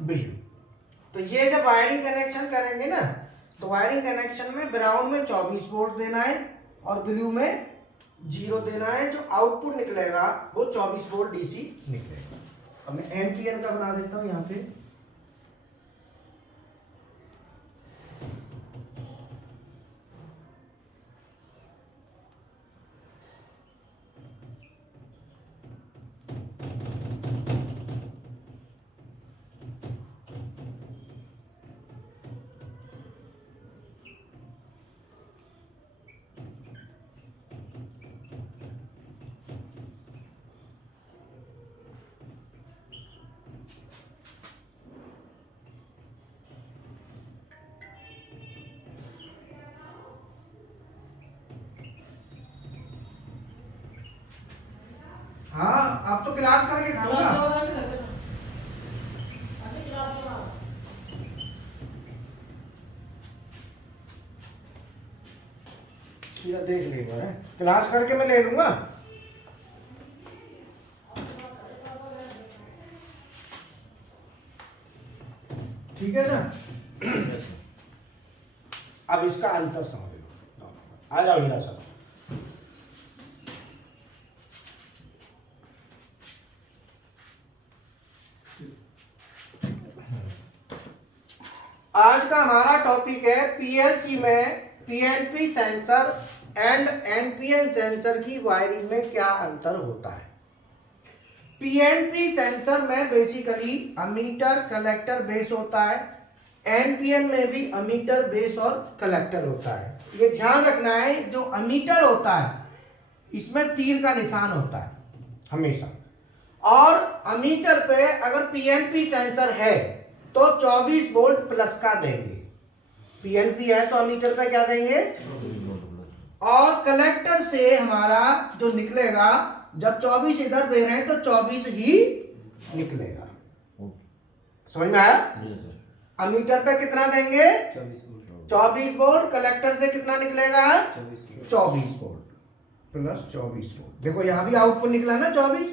Blue. तो ये जब वायरिंग कनेक्शन करेंगे ना, तो वायरिंग कनेक्शन में ब्राउन में 24 वोल्ट देना है और ब्लू में 0 देना है। जो आउटपुट निकलेगा वो 24 वोल्ट डीसी निकलेगा। अब मैं एनपीएन का बना देता हूं यहां पे। हाँ, आप तो क्लास करके खाऊंगा। देख लेगा, क्लास करके मैं ले लूंगा। ठीक है ना। अब इसका अंतर समझ लो। आ जाओ हीरा साहब। आज का हमारा टॉपिक है पीएलसी में PNP sensor and NPN sensor की वायरिंग में क्या अंतर होता है। पीएनपी सेंसर में बेसिकली अमीटर कलेक्टर बेस होता है। एनपीएन में भी अमीटर बेस और कलेक्टर होता है। ये ध्यान रखना है, जो अमीटर होता है इसमें तीर का निशान होता है हमेशा। और अमीटर पे अगर पीएनपी सेंसर है तो 24 वोल्ट प्लस का देंगे। पीएनपी है तो अमीटर पे क्या देंगे, और कलेक्टर से हमारा जो निकलेगा, जब 24 इधर दे रहे हैं तो 24 ही निकलेगा। समझ में आया। अमीटर पे कितना देंगे 24 वोल्ट, कलेक्टर से कितना निकलेगा 24 वोल्ट प्लस 24 वोल्ट। देखो यहां भी आउटपुट निकला ना 24।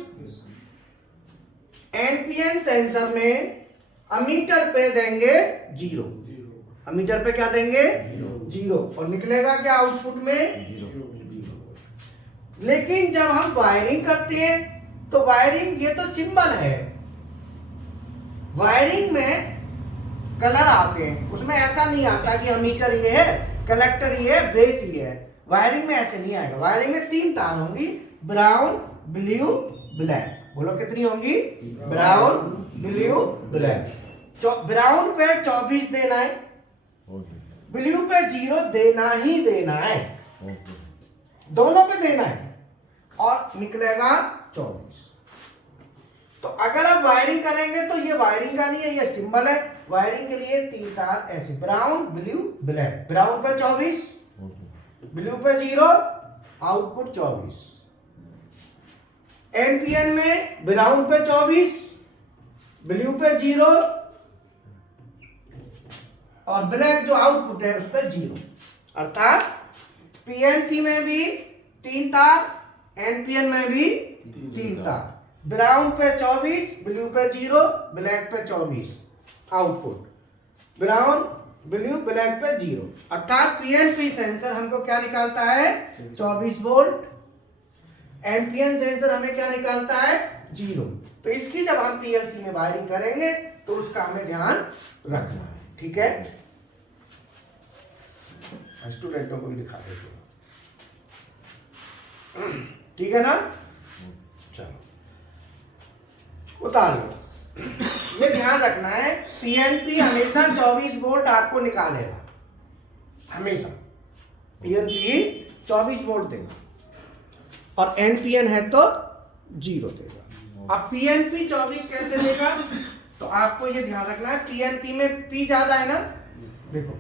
एनपीएन सेंसर में अमीटर पे देंगे 0। अमीटर पे क्या देंगे 0 और निकलेगा क्या आउटपुट में 0। लेकिन जब हम वायरिंग करते हैं तो वायरिंग, ये तो सिंबल है, वायरिंग में कलर आते हैं, उसमें ऐसा नहीं आता कि अमीटर ये है, कलेक्टर ये है, बेस ये है। वायरिंग में ऐसे नहीं आएगा। वायरिंग में 3 तार होंगी, ब्राउन ब्लू ब्लैक। बोलो कितनी होंगी, ब्राउन ब्लू ब्लैक। ब्राउन पे 24 देना है, ब्लू पे 0 देना ही देना है, दोनों पे देना है और निकलेगा 24। तो अगर आप वायरिंग करेंगे तो ये वायरिंग का नहीं है, ये सिंबल है। वायरिंग के लिए 3 तार ऐसे, ब्राउन ब्लू ब्लैक। ब्राउन पे 24, ब्लू पे 0, आउटपुट 24। एनपीएन में ब्राउन पे 24, ब्लू पे 0 और ब्लैक जो आउटपुट है उस पर 0। अर्थात पीएनपी में भी 3 तार, एनपीएन में भी 3 तार। ब्राउन पे 24, ब्लू पे 0, ब्लैक पे 24 आउटपुट। ब्राउन ब्लू ब्लैक पे 0। अर्थात पीएनपी सेंसर हमको क्या निकालता है 24 वोल्ट। एनपीएन सेंसर हमें क्या निकालता है 0। तो इसकी जब हम पीएलसी में वायरिंग करेंगे तो उसका हमें ध्यान रखना है। ठीक है, स्टूडेंटों को भी दिखा देते हैं। ठीक है ना। चलो उतार लो। ये ध्यान रखना है, पीएनपी हमेशा 24 वोल्ट आपको निकालेगा, हमेशा पीएनपी 24 वोल्ट देगा और एनपीएन है तो 0 देगा। अब पीएनपी 24 कैसे देगा, तो आपको ये ध्यान रखना है, पीएनपी में पी ज्यादा है ना, देखो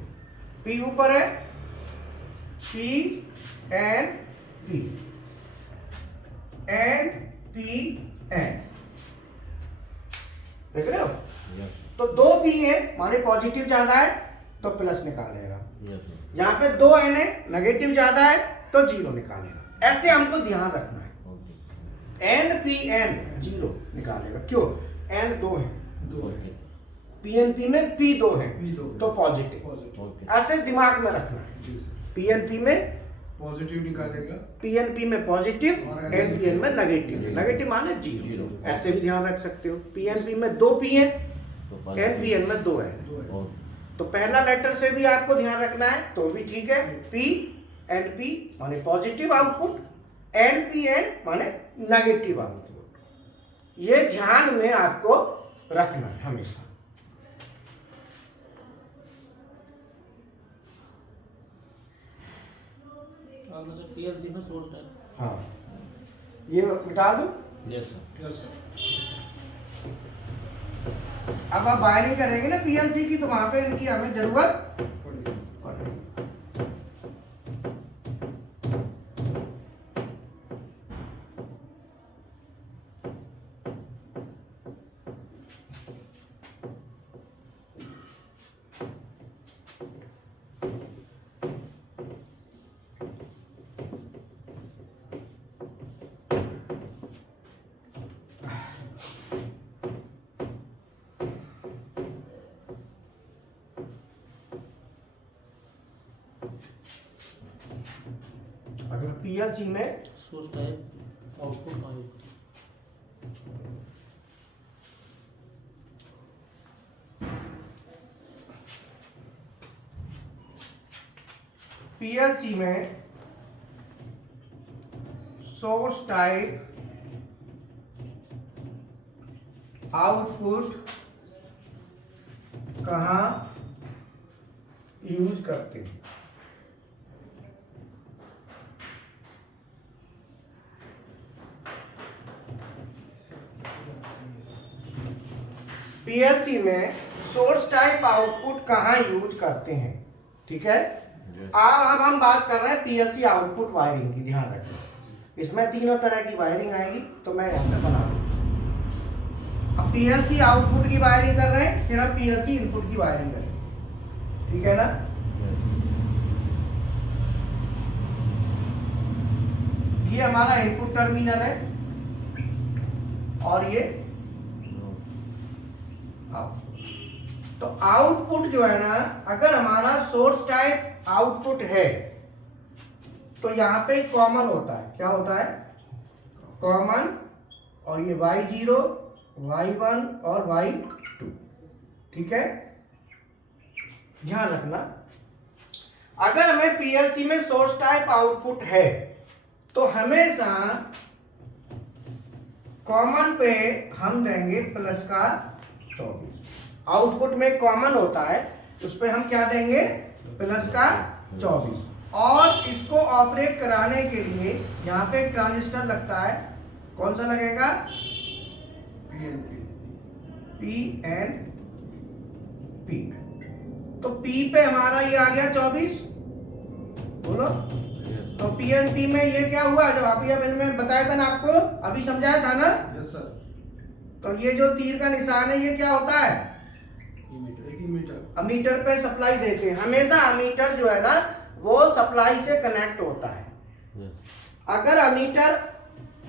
पी ऊपर है, P N P N P N, देख रहे हो। तो 2 पी है माने पॉजिटिव ज्यादा है तो प्लस निकालेगा, यहाँ पे 2 एन है नेगेटिव ज्यादा है तो 0 निकालेगा। ऐसे हमको ध्यान रखना है। एन पी एन 0 निकालेगा, क्यों, एन 2 है, पीएनपी में पी 2 है तो पॉजिटिव। ओके। ऐसे दिमाग में रखना है, पीएनपी में पॉजिटिव निकालेगा, पीएनपी में पॉजिटिव, और एनपीएन में नेगेटिव। नेगेटिव माने जीरो, ऐसे भी ध्यान रख सकते हो। पीएनपी में 2 पी है, एनपीएन में 2 है, तो पहला लेटर से भी आपको ध्यान रखना है तो भी ठीक है। पी एनपी माने पॉजिटिव आउटपुट, एनपीएन माने नेगेटिव आउटपुट। ये ध्यान में आपको रखना है हमेशा। पीएलसी में सोर्स टाइप। हाँ, ये मिटा दो। Yes sir. Yes sir. अब आप वायरिंग करेंगे ना पीएलसी की तो वहां पे इनकी हमें जरूरत पड़ेगा। पड़ेगी। अगर पीएलसी में source type output out. PLC में सोर्स टाइप आउटपुट कहाँ यूज करते हैं? पीएलसी में सोर्स टाइप आउटपुट कहाँ यूज करते हैं? ठीक है, अब हम बात कर रहे हैं पीएलसी आउटपुट वायरिंग की। ध्यान रखना, इसमें तीनों तरह की वायरिंग आएगी तो मैं यहाँ पे बना दूँ। अब पीएलसी आउटपुट की वायरिंग कर रहे हैं, फिर हम पीएलसी इनपुट की वायरिंग करेंगे। ठीक है ना? ये हमारा इनपुट टर्मिनल है और ये आउटपुट। तो आउटपुट जो है ना, अगर हमारा सोर्स टाइप आउटपुट है तो यहाँ पे कॉमन होता है। क्या होता है? कॉमन। और ये y0, y1 और y2। ठीक है, ध्यान रखना। अगर हमें पीएलसी में सोर्स टाइप आउटपुट है तो हमेशा कॉमन पे हम देंगे प्लस का 24। आउटपुट में कॉमन होता है, उस पे हम क्या देंगे? प्लस का 24। और इसको ऑपरेट कराने के लिए यहाँ पे एक ट्रांजिस्टर लगता है। कौन सा लगेगा? पी। तो पी पे हमारा ये आ गया 24। बोलो। तो पीएनपी में ये क्या हुआ जो अभी मैंने बताया था ना आपको, अभी समझाया था ना? Yes sir. तो ये जो तीर का निशान है ये क्या होता है? एमीटर। अमीटर पे सप्लाई देते हैं। हमेशा अमीटर जो है ना वो सप्लाई से कनेक्ट होता है। अगर अमीटर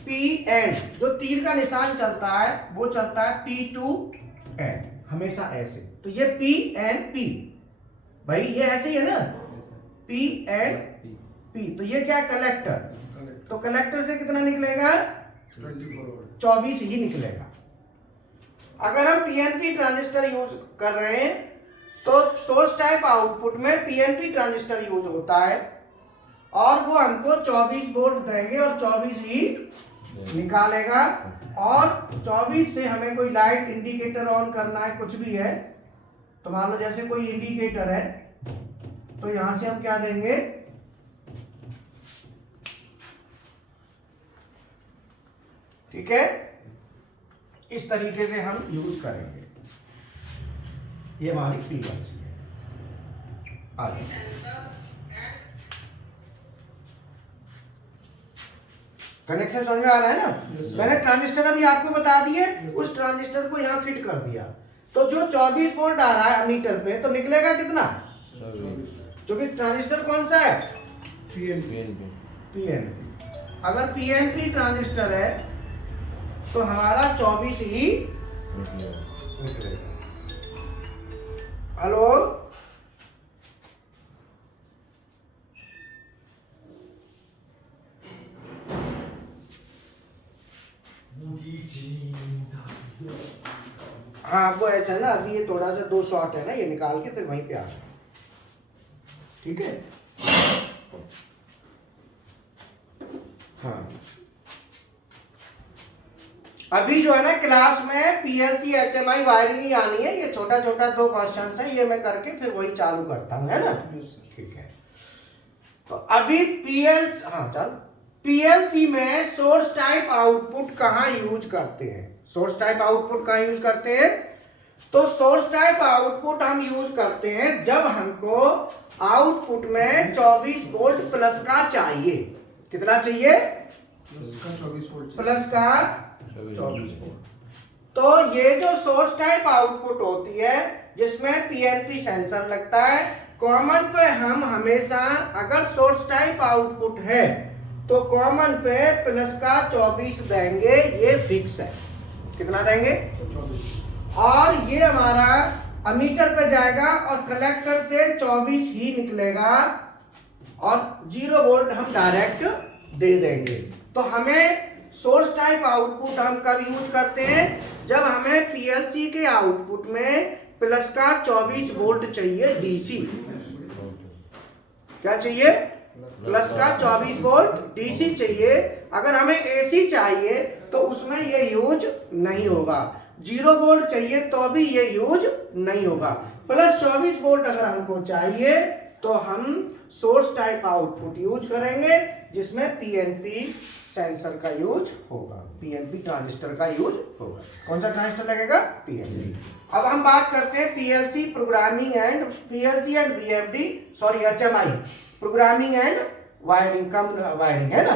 पीएन जो तीर का निशान चलता है वो चलता है P2N, हमेशा ऐसे। तो ये PNP, भाई ये ऐसे ही है ना, PNP। तो ये क्या? कलेक्टर। तो कलेक्टर से कितना निकलेगा? 24 ही निकलेगा। अगर हम पीएनपी ट्रांजिस्टर यूज कर रहे हैं तो सोर्स टाइप आउटपुट में पीएनपी ट्रांजिस्टर यूज होता है और वो हमको 24 वोल्ट देंगे और 24 ही निकालेगा। और 24 से हमें कोई लाइट इंडिकेटर ऑन करना है, कुछ भी है तो मान लो जैसे कोई इंडिकेटर है तो यहां से हम क्या देंगे? ठीक है, इस तरीके से हम यूज करेंगे। ये हमारी पीएलसी है। आगे कनेक्शन समझ में आ रहा है ना? मैंने ट्रांजिस्टर अभी आपको बता दिए, उस ट्रांजिस्टर को यहाँ फिट कर दिया तो जो 24 वोल्ट आ रहा है अमीटर पे तो निकलेगा कितना? क्योंकि ट्रांजिस्टर कौन सा है? पीएनपी। अगर पीएनपी ट्रांजिस्टर है तो हमारा 24 ही निकलेगा। हेलो, हाँ वो ऐसा है ना, अभी ये थोड़ा सा 2 शॉट है ना, ये निकाल के फिर वहीं पे आ जाए, ठीक है। हाँ अभी जो है ना क्लास में पीएलसी एचएमआई वायरिंग ही आनी है, ये छोटा छोटा 2 क्वेश्चन है, ये मैं करके फिर वही चालू करता हूँ, है ना। ठीक है, तो अभी पीएलसी में सोर्स टाइप आउटपुट कहाँ यूज करते हैं? सोर्स टाइप आउटपुट कहाँ यूज करते हैं? तो सोर्स टाइप आउटपुट हम यूज करते हैं जब हमको आउटपुट में 24 वोल्ट प्लस का चाहिए। कितना चाहिए? प्लस का 24 वोल्ट। तो ये जो सोर्स टाइप आउटपुट होती है जिसमें पीएनपी सेंसर लगता है, कॉमन पे हम हमेशा अगर सोर्स टाइप आउटपुट है तो कॉमन पे प्लस का 24 देंगे, ये फिक्स है। कितना देंगे? 24। और ये हमारा अमीटर पे जाएगा और कलेक्टर से 24 ही निकलेगा और 0 वोल्ट हम डायरेक्ट दे देंगे। तो हमें सोर्स टाइप आउटपुट हम कब यूज करते हैं? जब हमें पीएलसी के आउटपुट में प्लस का 24 वोल्ट चाहिए डीसी। क्या चाहिए? प्लस का 24 वोल्ट डीसी चाहिए। अगर हमें एसी चाहिए तो उसमें ये यूज नहीं होगा। 0 वोल्ट चाहिए तो भी ये यूज नहीं होगा। प्लस 24 वोल्ट अगर हमको चाहिए तो हम सोर्स टाइप आउटपुट यूज करेंगे जिसमें पीएनपी सेंसर का यूज होगा, पीएनपी ट्रांजिस्टर का यूज होगा। कौन सा ट्रांजिस्टर लगेगा? पीएनपी। अब हम बात करते हैं PLC programming and BMD HMI programming and wiring, come wiring है ना।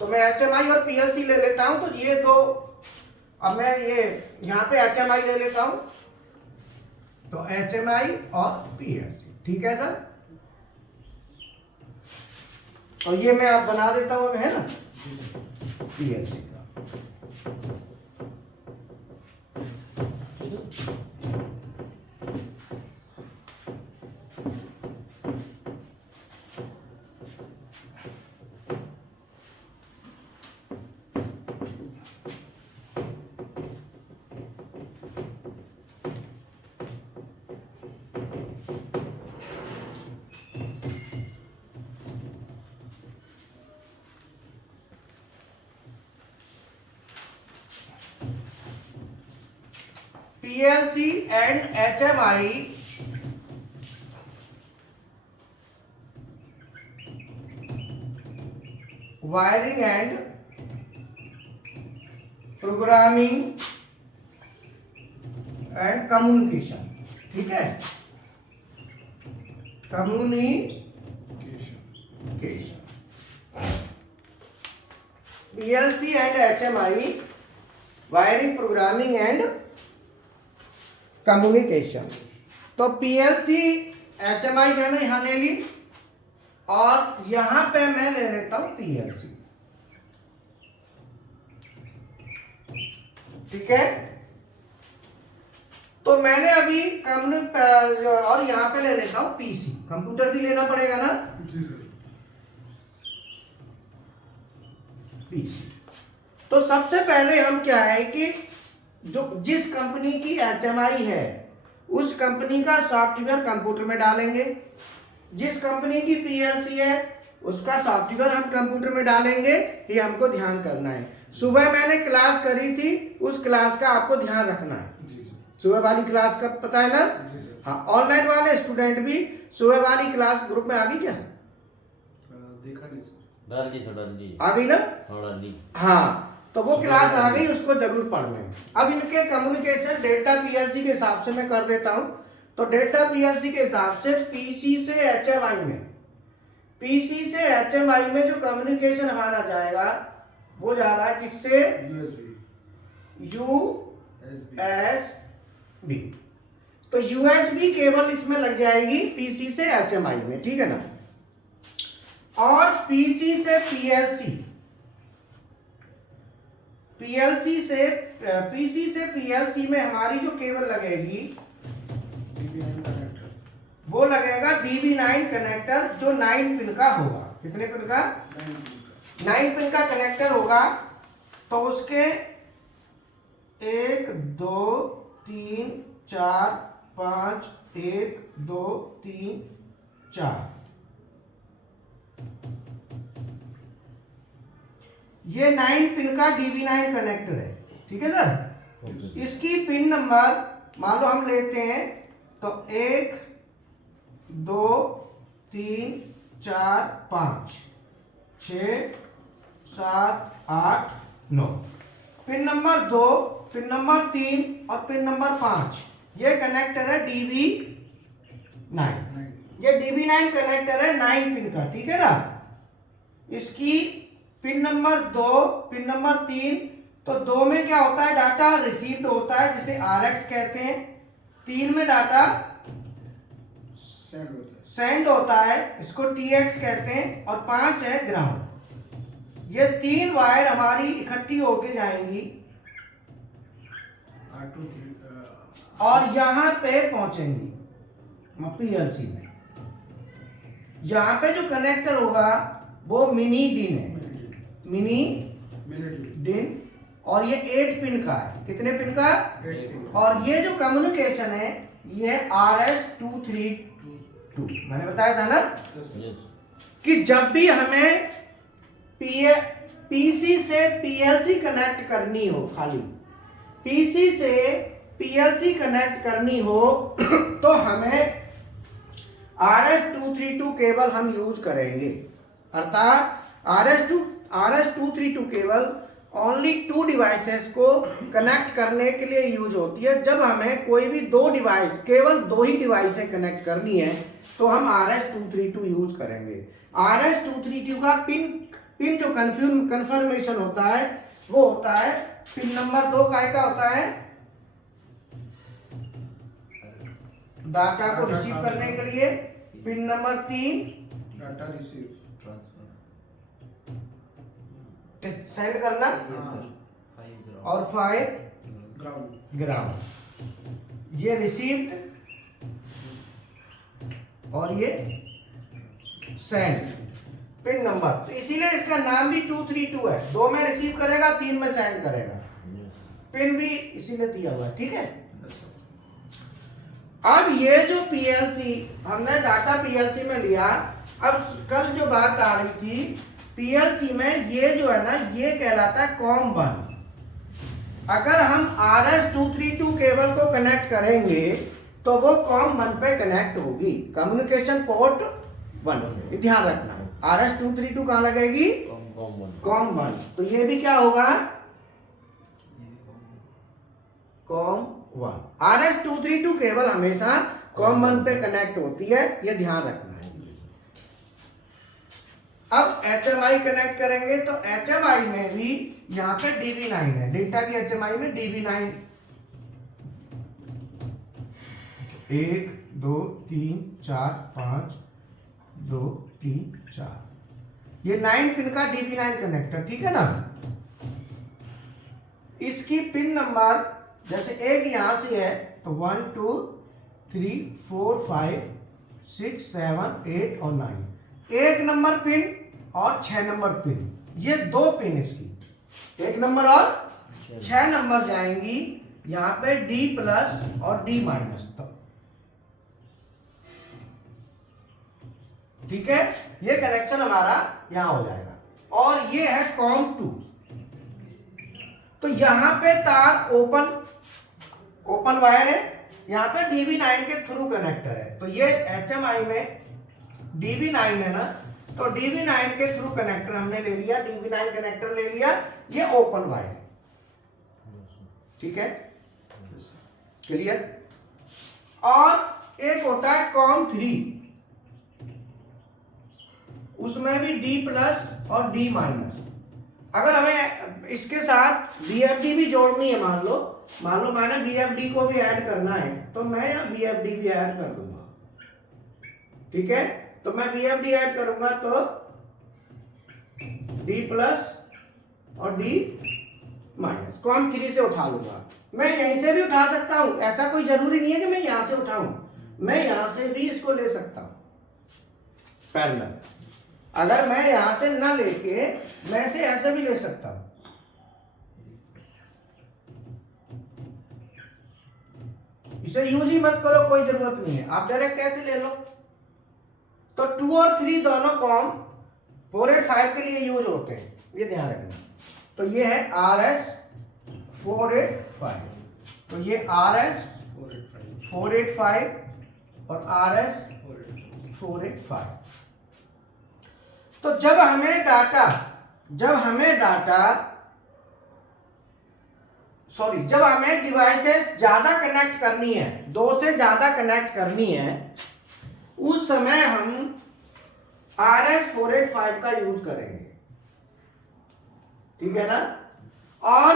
तो मैं एचएमआई और पीएलसी ले लेता हूं, तो ये दो, अब मैं ये यहां पे एचएमआई ले लेता हूं, तो एचएमआई और पीएलसी, ठीक है सर। और ये मैं आप बना देता हूं, है ना, पीएलसी का। PLC and HMI wiring and programming and communication, ठीक है, communication। PLC and HMI wiring, programming and communication. तो पीएलसी एचएमआई मैंने यहां ले ली और यहां पे मैं ले लेता हूं पीएलसी, ठीक है। तो मैंने अभी और यहां पे ले लेता हूं पीसी, कंप्यूटर भी लेना पड़ेगा ना जी सर। पीसी। तो सबसे पहले हम क्या है कि जो जिस कंपनी की एचएमआई है उस कंपनी का सॉफ्टवेयर कंप्यूटर में डालेंगे, जिस कंपनी की पीएलसी है उसका सॉफ्टवेयर हम कंप्यूटर में डालेंगे, ये हमको ध्यान करना है। सुबह मैंने क्लास करी थी, उस क्लास का आपको ध्यान रखना है। सुबह वाली क्लास का पता है ना? हाँ, ऑनलाइन वाले स्टूडेंट भी सुबह वाली क्लास ग्रुप में आ गई क्या? देखा नहीं सर। डाल दी आ गई ना? डाल दी। हाँ, तो वो क्लास आ गई, उसको जरूर पढ़ना है। अब इनके कम्युनिकेशन डेल्टा पीएलसी के हिसाब से मैं कर देता हूं। तो डेल्टा पीएलसी के हिसाब से पीसी से एचएमआई में जो कम्युनिकेशन हमारा जाएगा वो जा रहा है किससे? यूएसबी। तो यूएसबी केबल इसमें लग जाएगी पीसी से एचएमआई में, ठीक है ना। और पीसी से पीसी से पीएलसी में हमारी जो केबल लगेगी वो लगेगा DB9 कनेक्टर जो 9 पिन का होगा। कितने पिन का? 9 पिन का कनेक्टर होगा। तो उसके 1 2 3 4 5 1 2 3 4 ये 9 पिन का DB9 कनेक्टर है। ठीक है सर। इसकी पिन नंबर मान लो हम लेते हैं तो 1 2 3 4 5 6 7 8 9। पिन नंबर 2, पिन नंबर 3 और पिन नंबर 5 ये कनेक्टर है DB9। ये DB9 कनेक्टर है 9 पिन का। ठीक है ना। इसकी पिन नंबर 2, पिन नंबर 3, तो 2 में क्या होता है? डाटा रिसीव्ड होता है जिसे RX कहते हैं। 3 में डाटा सेंड होता है, इसको TX कहते हैं। और 5 है ग्राउंड। ये 3 वायर हमारी इकट्ठी होके जाएंगी और यहां पे पहुंचेंगी PLC में। यहां पे जो कनेक्टर होगा वो मिनी डिन है, मिनी डिन। और ये 8 पिन का है। कितने पिन का? 8 पिन। और ये जो कम्युनिकेशन है ये RS232 मैंने बताया था ना कि जब भी हमें PC से PLC कनेक्ट करनी हो, खाली PC से PLC कनेक्ट करनी हो तो हमें RS232 केबल हम यूज करेंगे। अर्थात RS232 केबल ओनली 2 डिवाइसेस को कनेक्ट करने के लिए यूज होती है। जब हमें कोई भी 2 डिवाइस, केवल 2 ही डिवाइसें कनेक्ट करनी है तो हम RS232 यूज करेंगे। RS232 का पिन जो कंफर्मेशन होता है वो होता है पिन नंबर 2 का होता है डाटा को रिसीव करने के लिए। Pin number 3 data receive send करना। और 5 ग्राउंड। ये रिसीव्ड और ये सेंड पिन नंबर। तो इसीलिए इसका नाम भी 232 है। 2 में रिसीव करेगा, 3 में सेंड करेगा। पिन भी इसीलिए दिया हुआ है। ठीक है। अब ये जो PLC हमने डाटा PLC में लिया, अब कल जो बात आ रही थी PLC में ये जो है ना ये कहलाता है COM1। अगर हम RS232 केबल को कनेक्ट करेंगे तो वो COM1 पे कनेक्ट होगी, कम्युनिकेशन पोर्ट 1। ध्यान रखना है RS232 कहाँ लगेगी? COM1। तो ये भी क्या होगा? COM1। RS232 केबल हमेशा COM1 पे कनेक्ट होती है, ये ध्यान रखना है। अब HMI कनेक्ट करेंगे तो HMI में भी यहाँ पे DB9 है। डेल्टा की HMI में DB9 1 2 3 4 5 2 3 4 ये 9 पिन का DB9 कनेक्टर। ठीक है ना। इसकी पिन नंबर जैसे एक यहां से है तो 1 2 3 4 5 6 7 8 और 9। 1 नंबर पिन और 6 नंबर पिन, ये 2 पिन इसकी 1 नंबर और 6 नंबर जाएंगी यहां पे D+ और D-। ठीक है। ये कनेक्शन हमारा यहां हो जाएगा। और ये है COM2। तो यहां पे तार ओपन वायर है, यहां पे DB9 के थ्रू कनेक्टर है। तो ये HMI में DB9 है ना, तो DB9 के थ्रू कनेक्टर हमने ले लिया, DB9 कनेक्टर ले लिया, ये ओपन वायर है। ठीक है। क्लियर। और एक होता है COM3, उसमें भी D+ और D-। अगर हमें इसके साथ BFD भी जोड़नी है, मान लो मैंने BFD को भी ऐड करना है तो मैं यहाँ BFD भी ऐड कर दूंगा। ठीक है। तो मैं BFD ऐड करूंगा तो D+ और D-। COM3 से उठा लूंगा। मैं यहीं से भी उठा सकता हूं, ऐसा कोई जरूरी नहीं है कि मैं यहां से उठाऊं। मैं यहां से भी इसको ले सकता हूं पैरेलल। अगर मैं यहां से ना लेके मैं इसे ऐसे भी ले सकता हूं। इसे यूज ही मत करो, कोई जरूरत नहीं है, आप डायरेक्ट ऐसे ले लो। तो 2 और 3 दोनों कॉम 4 8 5 के लिए यूज होते हैं, ये ध्यान रखना। तो ये है RS 485, तो ये RS 485 और RS 485। तो जब हमें डाटा जब हमें डिवाइसेस ज्यादा कनेक्ट करनी है, 2 से ज्यादा कनेक्ट करनी है, उस समय हम RS 485 का यूज करेंगे, ठीक है ना। और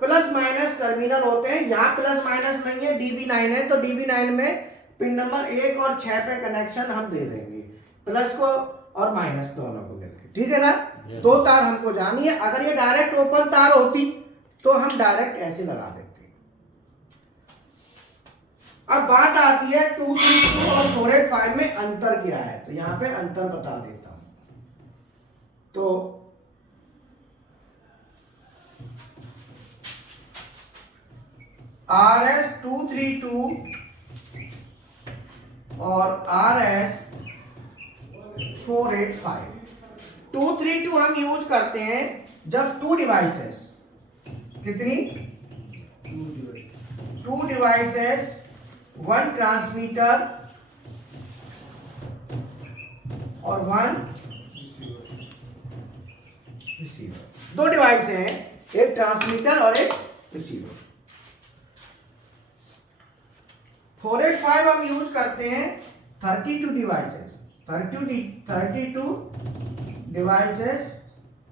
प्लस माइनस टर्मिनल होते हैं, यहां प्लस माइनस नहीं है, DB9 है, तो DB9 में पिन नंबर 1 और 6 पे कनेक्शन हम दे देंगे, प्लस को और माइनस दोनों को मिलकर, ठीक है ना। 2 तार हमको जानी है। अगर ये डायरेक्ट ओपन तार होती तो हम डायरेक्ट ऐसे लगा देते। अब बात आती है 232 और 485 में अंतर क्या है, तो यहां पे अंतर बता देता हूं। तो RS 232 और RS 485, 232 हम यूज करते हैं जब 2 डिवाइसेस, कितनी 2 डिवाइसेस, 1 ट्रांसमीटर और 1 रिसीवर, 2 डिवाइस हैं, एक ट्रांसमीटर और एक रिसीवर। 485 हम यूज करते हैं 32 डिवाइसेस, 32 डिवाइसेस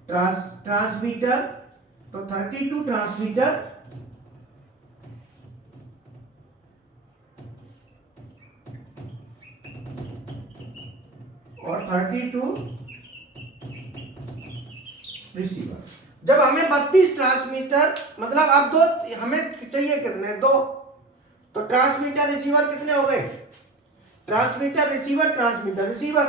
ट्रांसमीटर, तो 32 ट्रांसमीटर और 32 रिसीवर। जब हमें 32 ट्रांसमीटर, मतलब अब 2 हमें चाहिए कितने, 2, तो ट्रांसमीटर रिसीवर कितने हो गए, ट्रांसमीटर रिसीवर ट्रांसमीटर रिसीवर।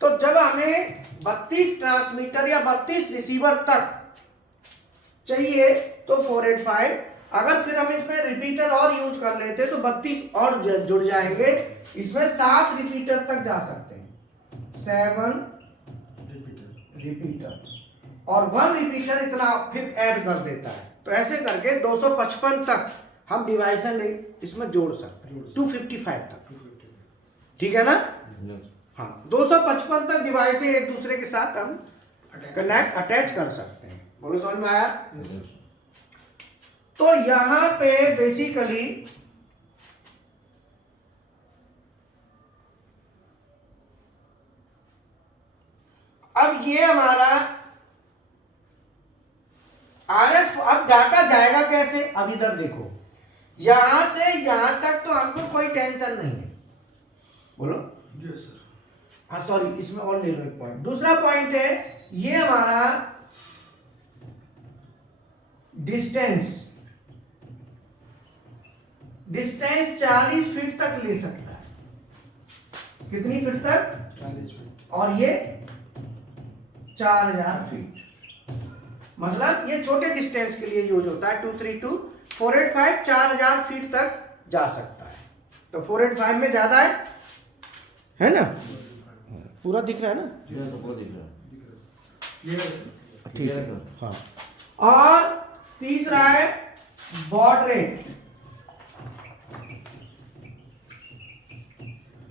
तो जब हमें 32 ट्रांसमीटर या 32 रिसीवर तक चाहिए तो 485, अगर फिर हम इसमें रिपीटर और यूज कर लेते तो 32 और जुड़ जाएंगे, इसमें 7 रिपीटर तक जा सकते हैं, 7 रिपीटर और 1 रिपीटर इतना फिर ऐड कर देता है। तो ऐसे करके 255 तक हम डिवाइसन इसमें जोड़ सकते हैं, 255 तक, ठीक है ना। हाँ, 255 तक डिवाइस एक दूसरे के साथ हम कनेक्ट अटैच कर सकते हैं। बोलो समझ में आया। तो यहां पे बेसिकली अब ये हमारा RS, अब डाटा जाएगा कैसे, अब इधर देखो, यहां से यहां तक तो हमको कोई टेंशन नहीं है। बोलो यस सर। हाँ सॉरी, इसमें और ले लो एक पॉइंट। दूसरा पॉइंट है ये हमारा डिस्टेंस 40 फीट तक ले सकता है, कितनी फीट तक, 40 फीट, और ये 4000 फीट। मतलब ये छोटे डिस्टेंस के लिए यूज होता है। 232 485 4000 फीट तक जा सकता है। तो 485 में ज्यादा है ना, पूरा दिख रहा है ना, ठीक है। हाँ, और तीसरा है बॉड रेट।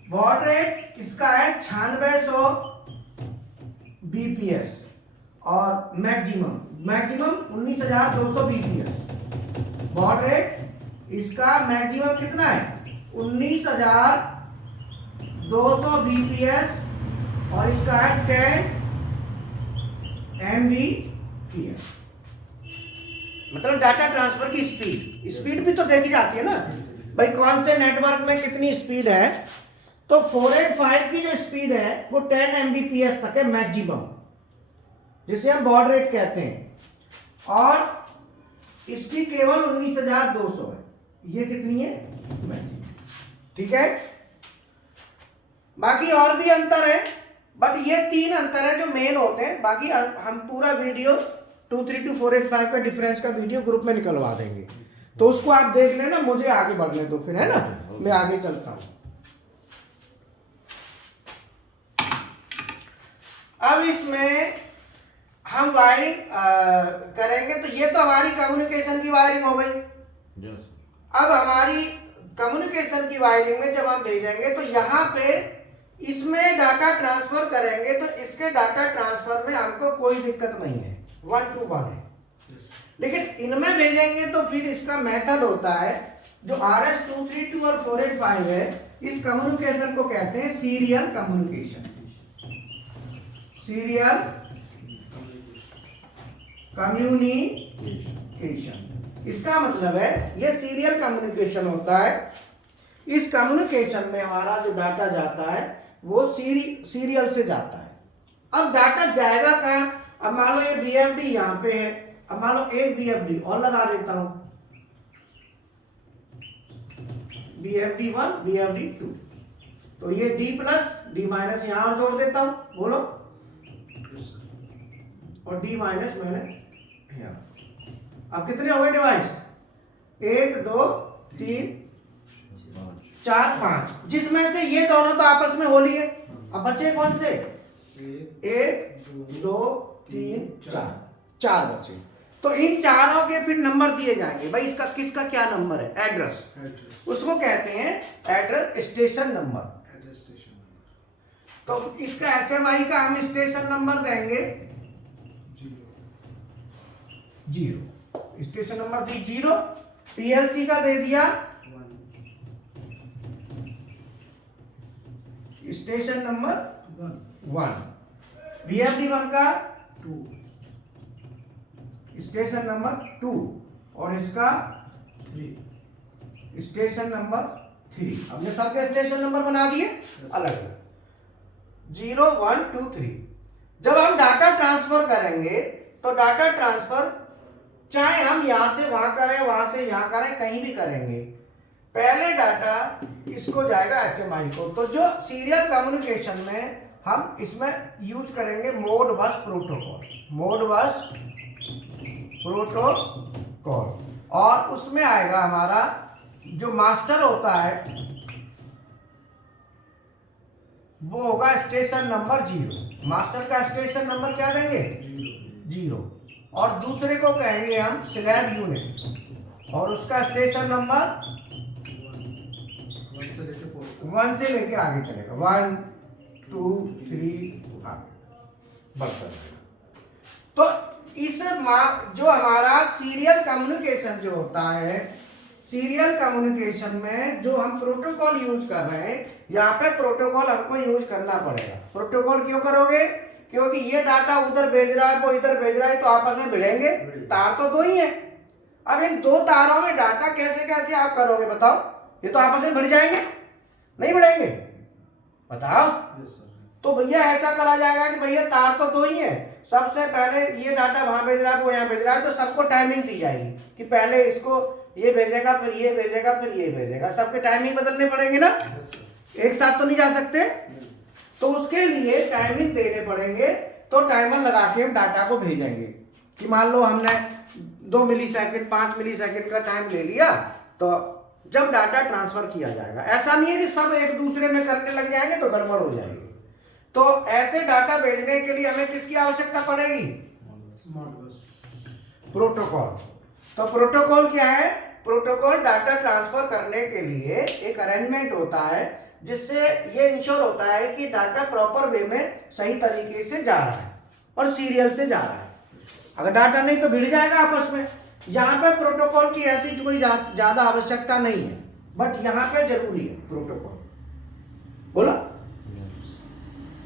बॉड रेट इसका है 9600 BPS और मैक्सिमम 19200 BPS। बॉड रेट इसका मैक्सिमम कितना है, 19200 BPS और इसका है 10 Mbps। मतलब डाटा ट्रांसफर की स्पीड भी तो देखी जाती है ना भाई, कौन से नेटवर्क में कितनी स्पीड है। तो 485 की जो स्पीड है वो 10 Mbps तक है मैक्सिमम, जिसे हम बॉड रेट कहते हैं, और इसकी केवल 19200 है। ये कितनी है, मैक्सिमम, ठीक है। बाकी और भी अंतर है, बट ये 3 अंतर है जो मेन होते हैं। बाकी हम पूरा वीडियो 232 485 का डिफरेंस का वीडियो ग्रुप में निकलवा देंगे, तो उसको आप देख लेना, मुझे आगे बढ़ने दो फिर, है ना, मैं आगे चलता हूं। अब इसमें हम वायरिंग करेंगे, तो ये तो हमारी कम्युनिकेशन की वायरिंग हो गई। अब हमारी कम्युनिकेशन की वायरिंग में जब हम भेजेंगे तो यहाँ पे इसमें डाटा ट्रांसफर करेंगे, तो इसके डाटा ट्रांसफर में हमको कोई दिक्कत नहीं है, 1 to 1 है। लेकिन इनमें भेजेंगे तो फिर इसका मेथड होता है जो RS-232 और 485 है, इस कम्युनिकेशन को कहते हैं सीरियल कम्युनिकेशन। सीरियल कम्युनिकेशन, इसका मतलब है ये सीरियल कम्युनिकेशन होता है। इस कम्युनिकेशन में हमारा जो डाटा जाता है वो सीरियल से जाता है। अब डाटा जाएगा कहाँ? अब मान लो ये BFD यहाँ पे है, अब मान लो एक BFD और लगा देता हूं, BFD 1 BFD 2, तो ये D प्लस D माइनस यहां और जोड़ देता हूं, बोलो, और D माइनस मैंने यहाँ। अब कितने हो गए डिवाइस? 1 2 3 4 5, जिसमें से ये दोनों तो आपस में हो लिए। अब बचे कौन से? 1 2 3 4 बचे। तो इन चारों के फिर नंबर दिए जाएंगे, भाई इसका किसका क्या नंबर है? एड्रेस, उसको कहते हैं एड्रेस स्टेशन नंबर। तो इसका HMI का हम स्टेशन नंबर देंगे 0, स्टेशन नंबर दी 0, PLC का दे दिया स्टेशन नंबर 1, BFD 1 का 2, स्टेशन नंबर 2, और इसका 3, स्टेशन नंबर 3। हमने सबके स्टेशन नंबर बना दिए अलग अलग, 0 1 2 3। जब हम डाटा ट्रांसफर करेंगे तो डाटा ट्रांसफर चाहे हम यहां से वहां करें, वहां से यहां करें, कहीं भी करेंगे, पहले डाटा इसको जाएगा HMI को। तो जो सीरियल कम्युनिकेशन में हम इसमें यूज करेंगे mode bus protocol, mode bus protocol, और उसमें आएगा हमारा जो मास्टर होता है वो होगा स्टेशन नंबर 0। मास्टर का स्टेशन नंबर क्या देंगे? 0, और दूसरे को कहेंगे हम स्लैब यूनिट, और उसका स्टेशन नंबर 1 से लेके आगे चलेगा, 1 2 3 आगे बढ़ता रहेगा। तो इस जो हमारा सीरियल कम्युनिकेशन जो होता है, सीरियल कम्युनिकेशन में जो हम प्रोटोकॉल यूज कर रहे हैं, यहाँ पे प्रोटोकॉल हमको यूज करना पड़ेगा। प्रोटोकॉल क्यों करोगे? क्योंकि ये डाटा उधर भेज रहा है, वो इधर भेज रहा है, तो आपस में भिड़ेंगे, तार तो 2 ही है। अब इन 2 तारों में डाटा कैसे कैसे आप करोगे बताओ? ये तो आपस में भिड़ जाएंगे, नहीं भिड़ेंगे? बताओ। तो भैया ऐसा करा जाएगा कि भैया तार तो 2 ही है, सबसे पहले ये डाटा वहां भेज रहा है, वो यहाँ भेज रहा है, तो सबको टाइमिंग दी जाएगी कि पहले इसको ये भेजेगा, फिर ये भेजेगा, फिर ये भेजेगा, सबके टाइमिंग बदलने पड़ेंगे ना, एक साथ तो नहीं जा सकते। तो उसके लिए टाइमिंग देने पड़ेंगे, तो टाइमर लगा के हम डाटा को भेजेंगे कि मान लो हमने 2 मिलीसेकंड 5 मिलीसेकंड का टाइम ले लिया, तो जब डाटा ट्रांसफर किया जाएगा, ऐसा नहीं है कि सब एक दूसरे में करने लग जाएंगे तो गड़बड़ हो जाएगी। तो ऐसे डाटा भेजने के लिए हमें किसकी आवश्यकता पड़ेगी? प्रोटोकॉल। तो प्रोटोकॉल क्या है? प्रोटोकॉल डाटा ट्रांसफर करने के लिए एक अरेंजमेंट होता है जिससे ये इंश्योर होता है कि डाटा प्रॉपर वे में सही तरीके से जा रहा है और सीरियल से जा रहा है। अगर डाटा नहीं तो भिड़ जाएगा आपस में। यहाँ पे प्रोटोकॉल की ऐसी कोई ज्यादा आवश्यकता नहीं है, बट यहाँ पे जरूरी है प्रोटोकॉल। बोला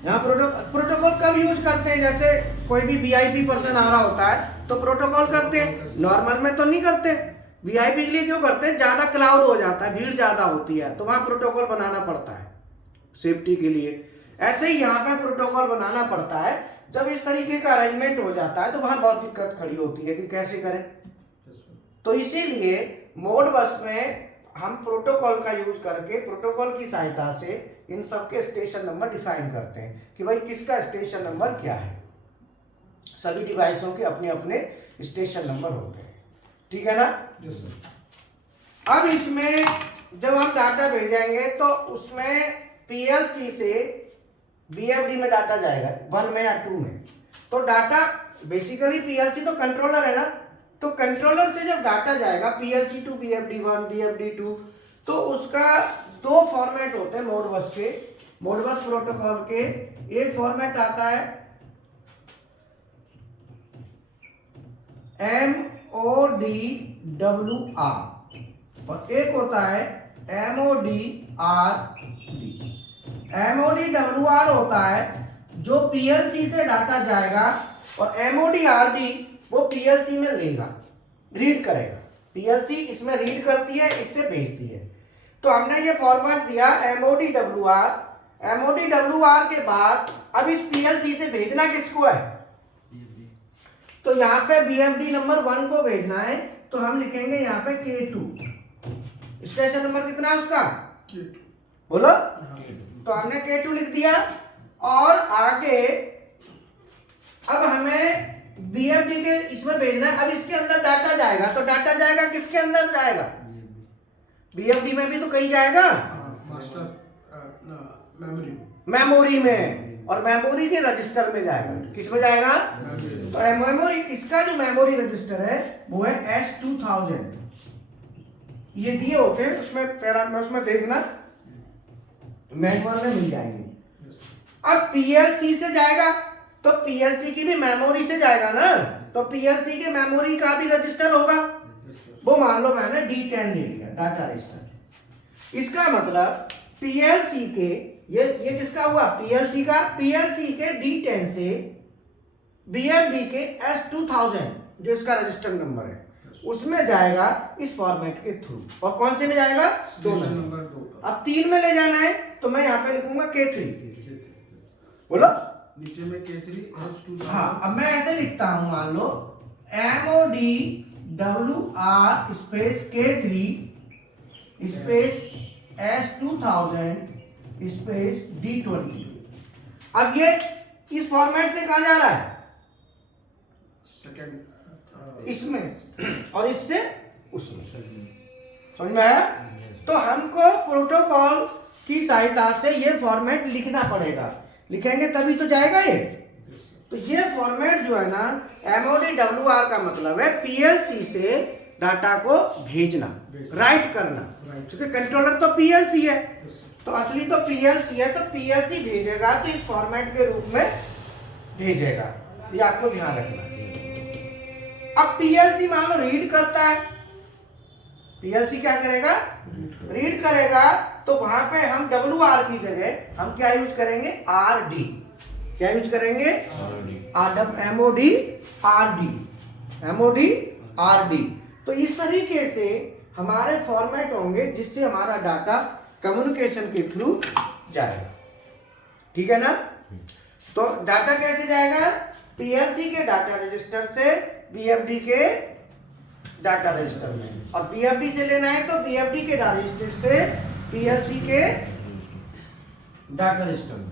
यहाँ प्रोटोकॉल कब यूज करते हैं? जैसे कोई भी VIP पर्सन आ रहा होता है तो प्रोटोकॉल करते हैं, नॉर्मल में तो नहीं करते। VIP के लिए क्यों करते हैं? ज्यादा क्राउड हो जाता है, भीड़ ज्यादा होती है, तो वहां प्रोटोकॉल बनाना पड़ता है सेफ्टी के लिए। ऐसे ही यहाँ पे प्रोटोकॉल बनाना पड़ता है। जब इस तरीके का अरेंजमेंट हो जाता है तो वहां बहुत दिक्कत खड़ी होती है कि कैसे करें। तो इसीलिए मोड बस में हम प्रोटोकॉल का यूज करके, प्रोटोकॉल की सहायता से इन सबके स्टेशन नंबर डिफाइन करते हैं कि भाई किसका स्टेशन नंबर क्या है। सभी डिवाइसों के अपने अपने स्टेशन नंबर होते हैं, ठीक है ना। Yes sir. अब इसमें जब हम डाटा भेजेंगे तो उसमें पीएलसी से बीएफडी में डाटा जाएगा, 1 में या 2 में। तो डाटा बेसिकली पीएलसी तो कंट्रोलर है ना, तो कंट्रोलर से जब डाटा जाएगा पीएलसी टू बीएफडी 1, बीएफडी 2, तो उसका 2 फॉर्मेट होते हैं मोडबस के, मोडबस प्रोटोकॉल के। एक फॉर्मेट आता है MODWR और एक होता है MODRD। MODWR होता है जो पीएलसी से डाटा जाएगा और MODRD वो पीएलसी में लेगा, रीड करेगा। पीएलसी इसमें रीड करती है, इससे भेजती है। तो हमने ये फॉर्मेट दिया MODWR। MODWR के बाद अब इस पीएलसी से भेजना किसको है, तो यहाँ पे BFD नंबर 1 को भेजना है, तो हम लिखेंगे यहाँ पे K2। स्टेशन नंबर कितना है उसका, बोलो। तो हमने K2 लिख दिया और आगे अब हमें BFD के इसमें भेजना है। अब इसके अंदर डाटा जाएगा, तो डाटा जाएगा किसके अंदर जाएगा, BFD में भी तो कहीं जाएगा, मास्टर मेमोरी मेमोरी में, और मेमोरी के रजिस्टर में जाएगा। किस में जाएगा, तो मेमोरी, इसका जो मेमोरी रजिस्टर है वो है S2000। ये दिए होते हैं उसमें पैरामीटर्स में, देखना मैनुअल में मिल जाएंगे। अब पीएलसी से जाएगा तो पीएलसी की भी मेमोरी से जाएगा ना, तो पीएलसी के मेमोरी का भी रजिस्टर होगा। वो मान लो मैंने D10 ले लिया, डाटा रजिस्टर। इसका मतलब पीएलसी के ये किसका हुआ, पीएलसी का, पीएलसी के D10 से बीएफडी के S2000 जो इसका रजिस्टर नंबर है उसमें जाएगा इस फॉर्मेट के थ्रू। और कौन से में जाएगा, 2 नंबर 2 पर। अब 3 में ले जाना है तो मैं यहाँ पे लिखूंगा K3, बोलो। नीचे में K3 S2000। हाँ, अब मैं ऐसे लिखता हूं, मान लो MODWR space K3 space S2000 space D20। अब ये इस फॉर्मेट से कहा जा रहा है, सेकंड इसमें, और इससे उसमें। समझ में आया। तो हमको प्रोटोकॉल की सहायता से ये फॉर्मेट लिखना पड़ेगा, लिखेंगे तभी तो जाएगा ये। तो ये फॉर्मेट जो है ना, MODWR का मतलब है पीएलसी से डाटा को भेजना, राइट करना, क्योंकि कंट्रोलर तो पीएलसी है, तो असली तो पीएलसी है, तो पीएलसी भेजेगा तो इस फॉर्मेट के रूप में भेजेगा, ये आपको ध्यान रखना है। अब पीएलसी मान लो रीड करता है, पीएलसी क्या करेगा, रीड करेगा, तो वहां पे हम WR की जगह हम क्या यूज करेंगे, RD। क्या यूज करेंगे, MOD RD। तो इस तरीके से हमारे फॉर्मेट होंगे जिससे हमारा डाटा कम्युनिकेशन के थ्रू जाएगा, ठीक है ना। तो डाटा कैसे जाएगा, पीएलसी के डाटा रजिस्टर से बीएफडी के डाटा रजिस्टर में, और बीएफडी से लेना है तो बीएफडी के डाटा रजिस्टर से पीएलसी के डाटा रजिस्टर में।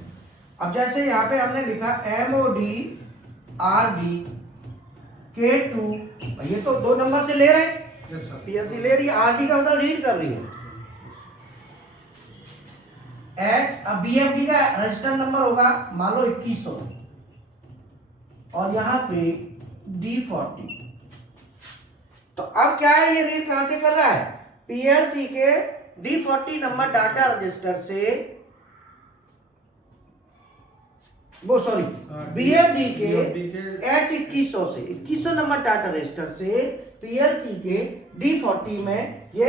अब जैसे यहाँ पे हमने लिखा MODRD K2, ये तो 2 नंबर से ले रहे हैं, यस सर। पीएलसी ले रही है, RD का मतलब रीड कर रही है। अब बीएफडी का रजिस्टर नंबर होगा मान लो 2100 और यहाँ पे D40। तो अब क्या है, ये रीड कहां से कर रहा है, पीएलसी के D40 नंबर डाटा रजिस्टर से, वो सॉरी बीएफडी के H2100 से, 2100 नंबर डाटा रजिस्टर से पीएलसी के D40 में ये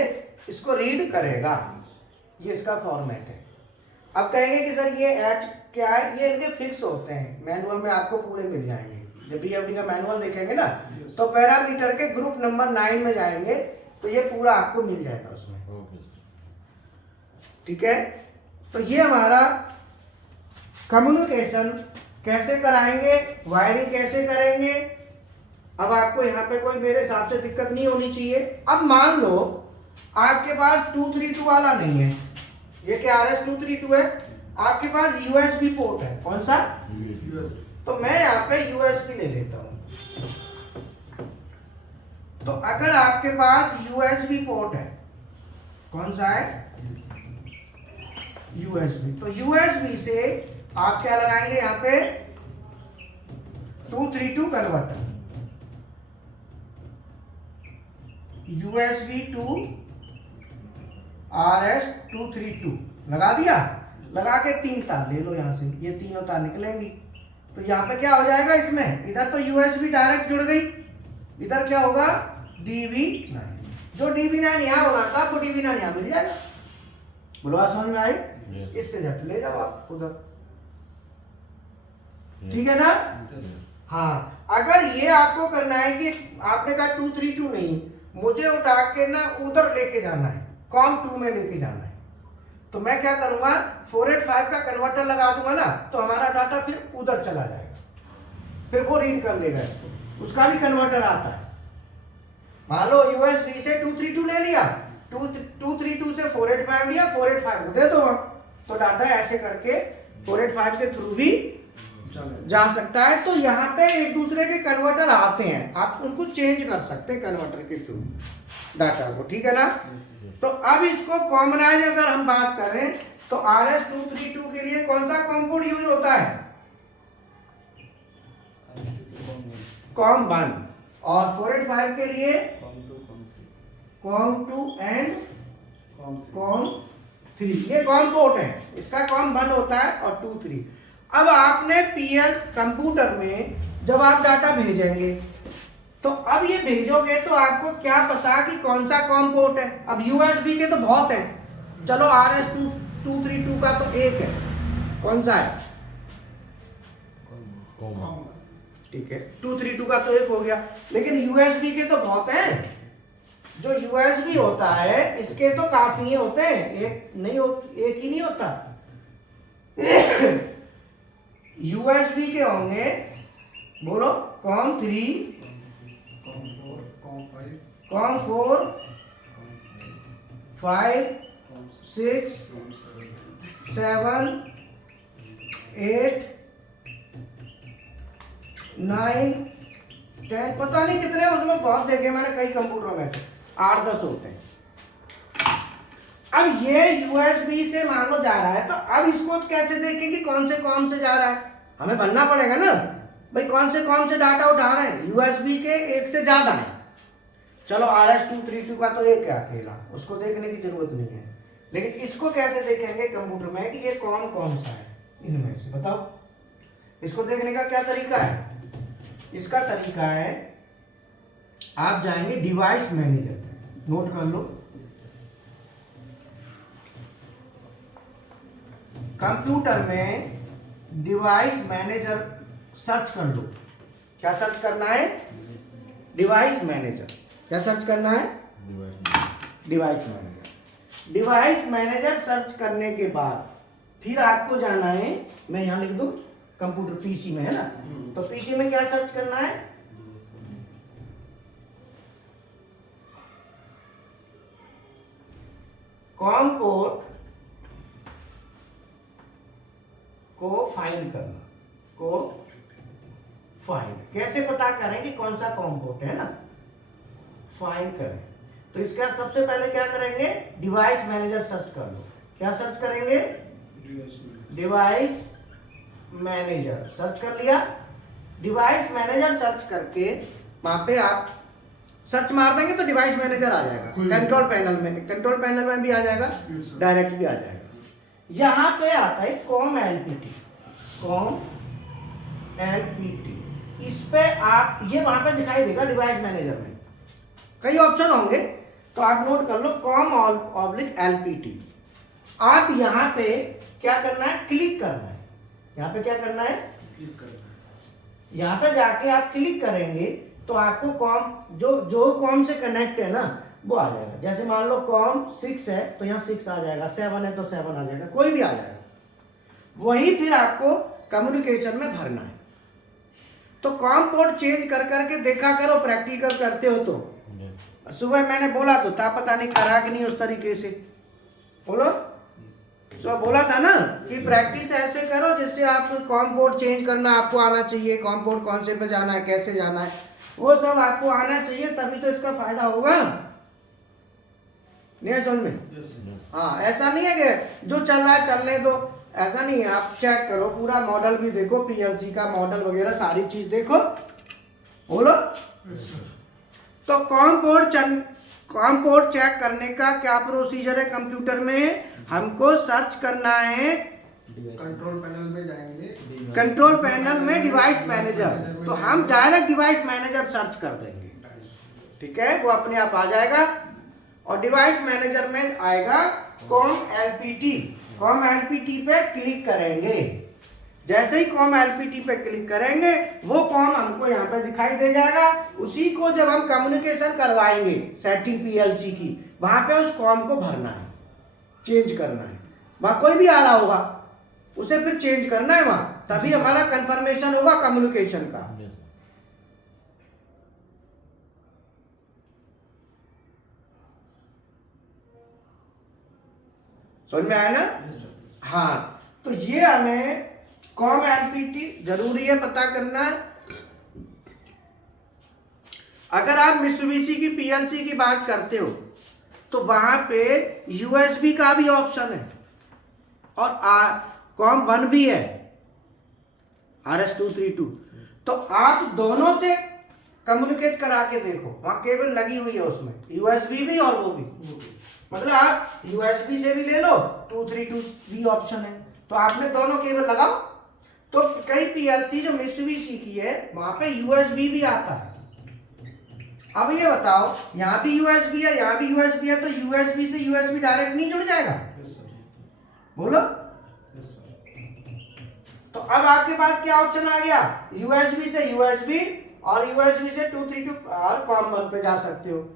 इसको रीड करेगा। ये इसका फॉर्मेट है। अब कहेंगे कि सर ये H क्या है, ये इनके फिक्स होते हैं, मैनुअल में आपको पूरे मिल जाएंगे। जब बीएफडी का मैनुअल देखेंगे ना, तो पैरामीटर के ग्रुप नंबर 9 में जाएंगे तो ये पूरा आपको मिल जाएगा उसमें, ठीक है। तो ये हमारा कम्युनिकेशन कैसे कराएंगे, वायरिंग कैसे करेंगे। अब आपको यहाँ पे कोई मेरे हिसाब से दिक्कत नहीं होनी चाहिए। अब मान लो आपके पास 232 वाला नहीं है, ये क्या RS-232 है, आपके पास USB पोर्ट है। कौन सा? US तो मैं यहाँ पे USB ले लेता हूँ। तो अगर आपके पास USB पोर्ट है, कौन सा है? USB। तो USB से आप क्या लगाएंगे यहाँ पे? 232 कन्वर्टर, USB टू RS-232 लगा दिया। लगा के 3 तार ले लो यहाँ से, ये तीनों तार निकलेंगी। तो यहाँ पे क्या हो जाएगा इसमें? इधर तो USB डायरेक्ट जुड़ गई, इधर क्या होगा? DB9। जो DB9 यहाँ होना था आपको DB9 यहाँ मिल जाएगा। बोलो बात समझ में आई? इससे झट ले जाओ आप उधर, ठीक है ना? हाँ, अगर ये आपको करना है कि आपने कहा 232 नहीं, मुझे उठा के ना उधर लेके जाना है, COM2 में लेके जाना है, तो मैं क्या करूंगा? 485 का कन्वर्टर लगा दूंगा ना, तो हमारा डाटा फिर उधर चला जाएगा, फिर वो रीड कर लेगा इसको। उसका भी कन्वर्टर आता है। मान लो USB से 232 ले लिया, 232 से 485 लिया, 485 को दे दो हम, तो डाटा ऐसे करके 485 के थ्रू भी चले जा सकता है। तो यहाँ पे एक दूसरे के कन्वर्टर आते हैं, आप उनको चेंज कर सकते हैं कन्वर्टर के थ्रू डाटा को, ठीक है ना? तो अब इसको कॉमनाइज अगर हम बात करें तो RS-232 के लिए कौन सा कॉम पोर्ट यूज होता है? COM1। और 485 के लिए COM2 एंड COM3। ये कॉम पोर्ट है, इसका COM1 होता है और 2, 3। अब आपने PL कंप्यूटर में जब आप डाटा भेजेंगे, तो अब ये भेजोगे तो आपको क्या पता कि कौन सा कॉम पोर्ट है? अब USB के तो बहुत है, चलो RS-232 का तो एक है, कौन सा है? ठीक है, 232 का तो एक हो गया, लेकिन USB के तो बहुत हैं। जो USB होता है इसके तो काफी होते हैं, एक नहीं एक ही नहीं होता। USB के होंगे, बोलो, COM3, COM4, 5, 6, 7, 8, 9, 10, पता नहीं कितने, उसमें बहुत देखे मैंने कई कंप्यूटरों में, 8-10 होते हैं। अब ये USB से मान लो जा रहा है, तो अब इसको कैसे देखें कि कौन से कॉम से जा रहा है? हमें बनना पड़ेगा ना भाई, कौन से कॉम से डाटा उठा रहे हैं? USB के एक से ज्यादा है। चलो RS-232 का तो एक है अकेला, उसको देखने की जरूरत नहीं है, लेकिन इसको कैसे देखेंगे कंप्यूटर में कि ये कौन सा है इनमें से? बताओ, इसको देखने का क्या तरीका है? इसका तरीका है, आप जाएंगे डिवाइस मैनेजर पे, नोट कर लो, कंप्यूटर में डिवाइस मैनेजर सर्च कर लो। क्या सर्च करना है? Device manager. क्या सर्च करना है? Device manager. Device manager search करने के बाद फिर आपको जाना है, मैं यहां लिख दूं, कंप्यूटर PC में है ना, तो PC में क्या सर्च करना है? कॉम पोर्ट को फाइंड करना, को फाइंड कैसे पता करें कि कौन सा कॉम पोर्ट है ना? फाइंड करें तो इसका सबसे पहले क्या करेंगे? डिवाइस मैनेजर सर्च कर लो। क्या सर्च करेंगे? डिवाइस मैनेजर सर्च कर लिया। डिवाइस मैनेजर सर्च करके वहां पे आप सर्च मार देंगे तो डिवाइस मैनेजर आ जाएगा। कंट्रोल पैनल में भी आ जाएगा, डायरेक्ट भी आ जाएगा। यहां पे आता है कॉम एलपीटी। इस पे आप, ये वहां पे दिखाई देगा डिवाइस मैनेजर में, कई ऑप्शन होंगे, तो आप नोट कर लो COM/LPT। आप यहाँ पे क्या करना है? क्लिक करना है। यहाँ पे क्या करना है? क्लिक करना है। यहाँ पे जाके आप क्लिक करेंगे तो आपको कॉम जो कॉम से कनेक्ट है ना वो आ जाएगा। जैसे मान लो COM6 है तो यहाँ 6 आ जाएगा, 7 है तो 7 आ जाएगा, कोई भी आ जाएगा। वही फिर आपको कम्युनिकेशन में भरना है। तो कॉम पोर्ट चेंज कर करके देखा करो, प्रैक्टिकल करते हो तो सुबह मैंने बोला तो था, पता नहीं करा कि नहीं उस तरीके से। बोलो, तो बोला था ना कि प्रैक्टिस ऐसे करो जिससे आप कॉम पोर्ट चेंज करना आपको आना चाहिए, कॉम पोर्ट कौन से पे जाना है, कैसे जाना है, वो सब आपको आना चाहिए, तभी तो इसका फायदा होगा। नहीं है समझ में? हाँ, ऐसा नहीं है कि जो चल रहा है चलने दो, ऐसा नहीं है। आप चेक करो, पूरा मॉडल भी देखो, पीएलसी का मॉडल वगैरह सारी चीज देखो। बोलो। तो कॉम पोर्ट चेक करने का क्या प्रोसीजर है कंप्यूटर में? हमको सर्च करना है कंट्रोल पैनल में जाएंगे, कंट्रोल पैनल में डिवाइस मैनेजर, तो हम डायरेक्ट डिवाइस मैनेजर सर्च कर देंगे, ठीक है, वो अपने आप आ जाएगा। और डिवाइस मैनेजर में आएगा कॉम एलपीटी, कॉम एलपीटी पे क्लिक करेंगे। जैसे ही कॉम एलपीटी पे क्लिक करेंगे वो कॉम हमको यहाँ पे दिखाई दे जाएगा। उसी को जब हम कम्युनिकेशन करवाएंगे सेटिंग पीएलसी की, वहां पे उस कॉम को भरना है, चेंज करना है। वहां कोई भी आ रहा होगा उसे फिर चेंज करना है वहां, तभी हमारा कंफर्मेशन होगा कम्युनिकेशन का। समझ में आया ना? हाँ, तो ये हमें कॉम एलपीटी जरूरी है पता करना। अगर आप मित्सुबिशी की पीएलसी की बात करते हो तो वहां पे यूएसबी का भी ऑप्शन है और कॉम 1 भी है, RS-232। तो आप दोनों से कम्युनिकेट करा के देखो, वहां केबल लगी हुई है उसमें, यूएसबी भी और वो भी। मतलब आप यूएसबी से भी ले लो, 232 भी ऑप्शन है, तो आपने दोनों केबल लगाओ। तो कई पीएलसी जो मित्सुबिशी की है वहां पे यूएसबी भी आता है। अब ये बताओ, यहाँ भी यूएसबी है, यहाँ भी यूएसबी है, तो यूएसबी से यूएसबी डायरेक्ट नहीं जुड़ जाएगा? बोलो। तो अब आपके पास क्या ऑप्शन आ गया? यूएसबी से यूएसबी और यूएसबी से 232 और कॉम 1 पे जा सकते हो।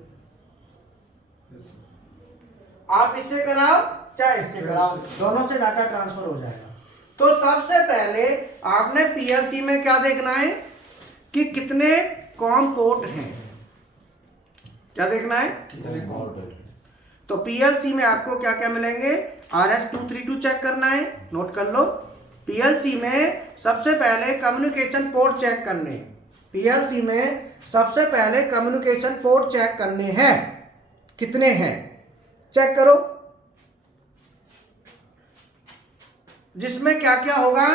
आप इससे कराओ चाहे इससे कराओ, दोनों से डाटा ट्रांसफर हो जाएगा। तो सबसे पहले आपने पीएलसी में क्या देखना है कि कितने कॉम पोर्ट हैं। क्या देखना है? तो पीएलसी में आपको क्या क्या मिलेंगे? RS-232 चेक करना है, नोट कर लो। पीएलसी में सबसे पहले कम्युनिकेशन पोर्ट चेक करने, पीएलसी में सबसे पहले कम्युनिकेशन पोर्ट चेक करने हैं। कितने हैं चेक करो, जिसमें क्या क्या होगा?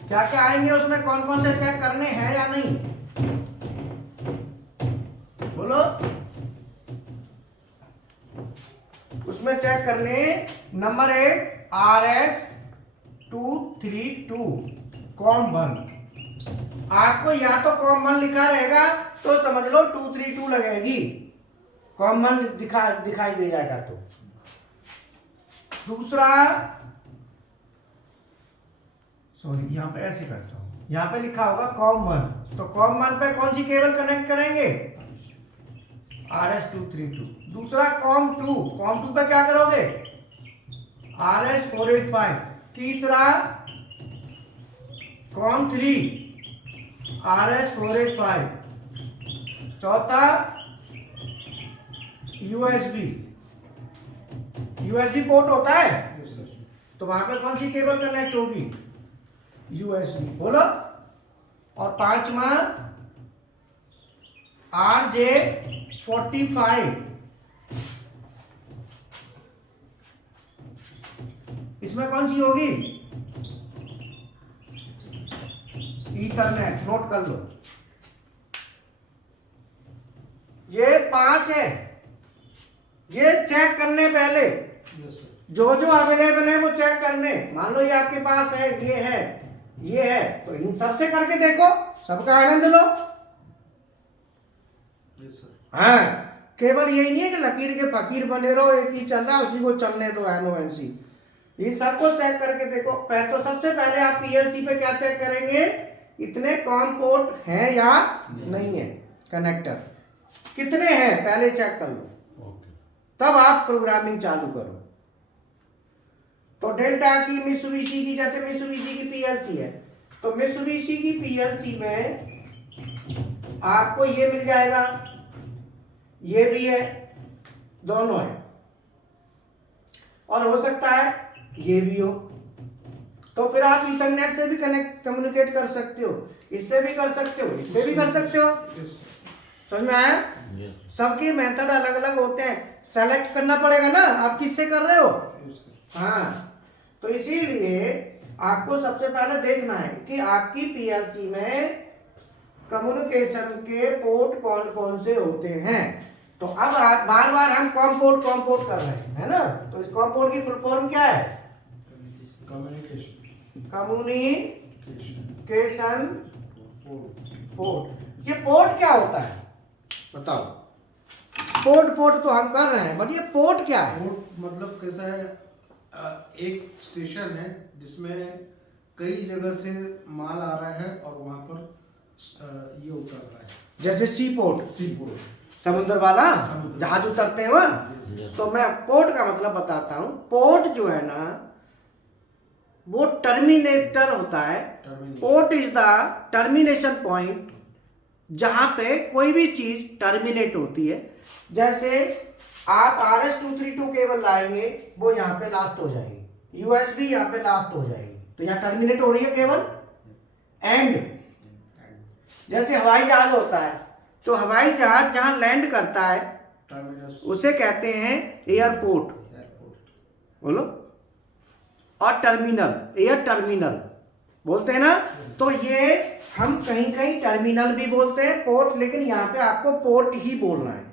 क्या क्या आएंगे उसमें, कौन कौन से चेक करने हैं या नहीं? बोलो। उसमें चेक करने, नंबर 1 RS-232 कॉम 1। आपको या तो कॉम 1 लिखा रहेगा तो समझ लो 232 लगेगी, कॉम 1 दिखाई दे जाएगा। तो दूसरा, सॉरी यहां पे ऐसे करता हूं, यहां पे लिखा होगा कॉम 1, तो कॉम 1 पे कौन सी केबल कनेक्ट करेंगे? RS-232। दूसरा कॉम 2, कॉम 2 पे क्या करोगे? RS-485। तीसरा कॉम 3, RS-485। चौथा यूएसबी पोर्ट होता है, तो वहां पर कौन सी केबल कनेक्ट होगी? यूएसबी। बोलो। और पांचवा RJ-45, इसमें कौन सी होगी? ईथरनेट, नोट कर लो। ये 5 है। ये चेक करने पहले जो अवेलेबल है वो चेक करने। मान लो ये आपके पास है, ये है, ये है, तो इन सबसे करके देखो, सबका आनंद लो। हाँ, केवल यही नहीं है कि लकीर के फकीर बने रहो, एक ही चल रहा है उसी को चलने दो, NONC। इन सबको चेक करके देखो। पहले तो सबसे पहले आप पीएलसी पे क्या चेक करेंगे? इतने कॉम पोर्ट हैं या नहीं है, कनेक्टर कितने हैं पहले चेक कर लो, तब आप प्रोग्रामिंग चालू करो। तो डेल्टा की, मित्सुबिशी की, जैसे मित्सुबिशी की पीएलसी है, तो मित्सुबिशी की पीएलसी में आपको ये मिल जाएगा, ये भी है, दोनों है, और हो सकता है ये भी हो। तो फिर आप इंटरनेट से भी कम्युनिकेट कर सकते हो, इससे भी कर सकते हो, इससे भी कर सकते हो। Yes, समझ में आया? सबके मेथड अलग अलग होते हैं, सेलेक्ट करना पड़ेगा ना आप किससे कर रहे हो। yes, sir. हाँ, तो इसीलिए आपको सबसे पहले देखना है कि आपकी पीएलसी में कम्युनिकेशन के पोर्ट कौन कौन से होते हैं। तो अब बार बार हम कॉम पोर्ट कर रहे हैं, है ना। तो इस कॉम पोर्ट की फुल फॉर्म क्या है? Communication. Communication Port. पोर्ट। ये पोर्ट क्या होता है बताओ? पोर्ट तो हम कर रहे हैं, बट ये पोर्ट क्या है? Port मतलब कैसा है, एक स्टेशन है जिसमें कई जगह से माल आ रहा है और वहाँ पर ये उतर रहा है। जैसे सी पोर्ट, सी पोर्ट, समुद्र वाला समुद्र। जहाज उतरते हैं वहाँ। तो मैं पोर्ट का मतलब बताता हूँ। पोर्ट जो है ना वो टर्मिनेटर होता है। Port is the termination point, जहां पे कोई भी चीज टर्मिनेट होती है। जैसे आप RS-232 केबल लाएंगे, वो यहाँ पे लास्ट हो जाएगी, USB यहाँ पे लास्ट हो जाएगी, तो यहाँ टर्मिनेट हो रही है केबल। एंड जैसे हवाई जहाज होता है, तो हवाई जहाज जहां लैंड करता है टर्मिनस, उसे कहते हैं एयरपोर्ट, एयरपोर्ट। बोलो। और टर्मिनल, एयर टर्मिनल बोलते हैं ना। तो ये हम कहीं कहीं टर्मिनल भी बोलते हैं पोर्ट, लेकिन यहाँ पे आपको पोर्ट ही बोलना है